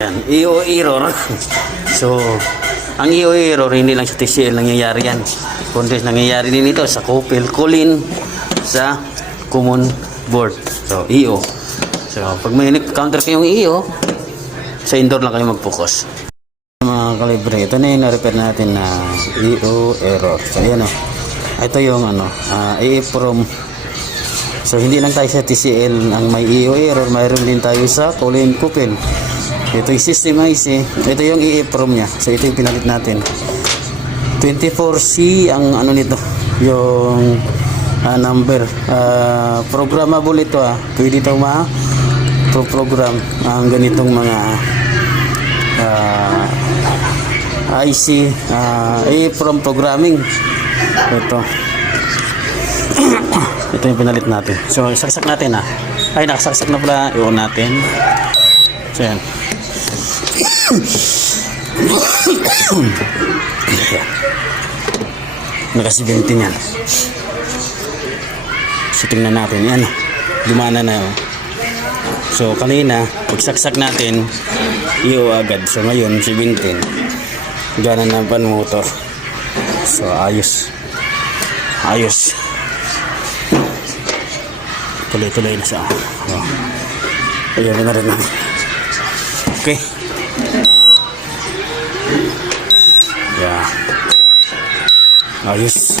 Yan, EO error. So, ang EO error, hindi lang sa TCL nangyayari yan. Kundi nangyayari din ito sa Colin sa common board. So, EO. So, pag may counter kayong EO, sa indoor lang kayo mag-focus. Mga kalibre, ito na yung na-repair natin na EO error. So, ayan o. Ito yung EEPROM. So, hindi lang tayo sa TCL ang may EO error. Mayroon din tayo sa Colin Kupil. Ito yung system IC. Ito yung EEPROM nya. So, ito yung pinalit natin. 24C ang ano nito. Yung number. Programmable ito Pwede ito ma-program ang ganitong mga IC EEPROM programming. Ito. Ito yung pinalit natin. So, saksak natin Ay, nakasaksak na pala. I-on natin. So, yan. Naka-17 yan. So, tingnan natin. Yan. Lumana na. So, kanina, pagsaksak natin, iyo agad. So, ngayon, 17. Gana na pan motor. So, ayos. Ayos. Tuloy-tuloy na siya. Ayun na rin na. Okay. Yeah. Ayos.